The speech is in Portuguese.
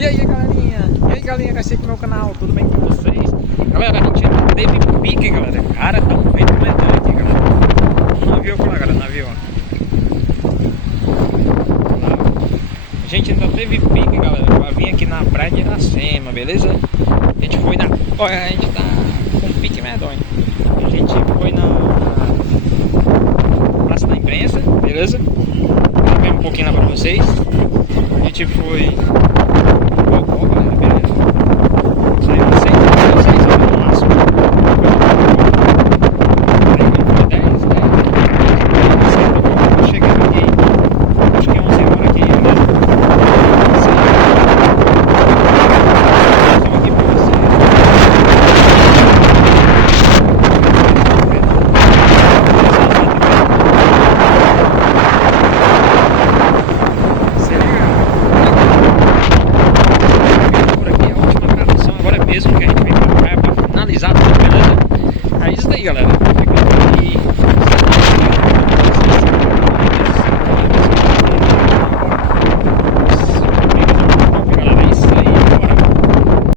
E aí galerinha, que assiste meu canal, tudo bem com vocês? Galera, a gente teve pique, galera. Cara, tá um vento medonho aqui, galera. Um navio por lá, galera, navio, ó. A gente ainda teve pique, galera, pra vir aqui na praia de Iracema, beleza? A gente foi na... Olha, a gente tá com pique medonho. A gente foi na Praça da Imprensa, beleza? Vou ver um pouquinho lá pra vocês. A gente foi... galera, beleza? Saiu às 6 horas no máximo. Aí foi 10, chegando aqui, acho que é 11 horas aqui, beleza? Estou aqui pra vocês. Mesmo que a gente vem pra cá pra finalizar tudo, beleza? É isso daí, galera. Fica aí.